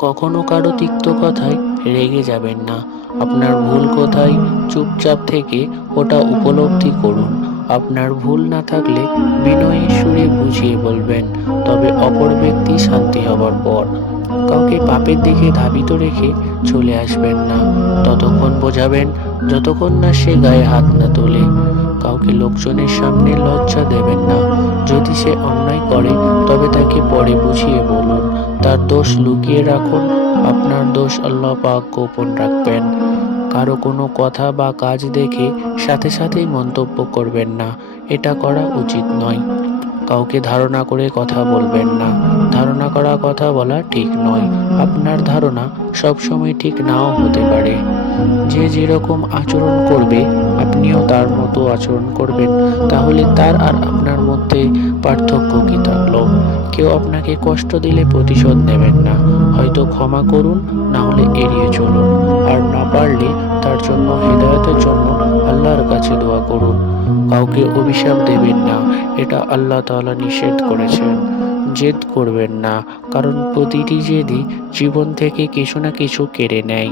কখনো কারও তিক্ত কথায় রেগে যাবেন না। আপনার ভুল কোথায় চুপচাপ থেকে ওটা উপলব্ধি করুন। আপনার ভুল না থাকলে বিনয়ী সুরে বুঝিয়ে বলবেন, তবে অপর ব্যক্তি শান্তি হবার পর। কাউকে পাপের দিকে ধাবিত রেখে চলে আসবেন না। ততক্ষণ বোঝাবেন, যতক্ষণ না সে গায়ে হাত না তোলে। কাউকে লোকজনের সামনে লজ্জা দেবেন না। যদি সে অন্যায় করে, তবে তাকে পরে বুঝিয়ে বলুন। তার দোষ লুকিয়ে রাখুন। আপনার দোষ আল্লাহ পাক গোপন রাখবেন। কারও কোনো কথা বা কাজ দেখে সাথে সাথেই মন্তব্য করবেন না। এটা করা উচিত নয়। কাউকে ধারণা করে কথা বলবেন না। ধারণা করা, কথা বলা ঠিক নয়। আপনার ধারণা সবসময় ঠিক নাও হতে পারে। যে যেরকম আচরণ করবে, আপনিও তার মতো আচরণ করবেন। তাহলে তার আর আপনার মধ্যে পার্থক্য কি থাকল? কেউ আপনাকে কষ্ট দিলে প্রতিশোধ নেবেন না। হয়তো ক্ষমা করুন, না হলে এড়িয়ে চলুন। আর না পারলে তার জন্য হৃদয়তের জন্য আল্লাহর কাছে দোয়া করুন। কাউকে অভিশাপ দেবেন না। এটা আল্লাহ তাআলা নিষেধ করেছেন। জেদ করবেন না। কারণ প্রতিটি জেদই জীবন থেকে কিছু না কিছু কেড়ে নেয়।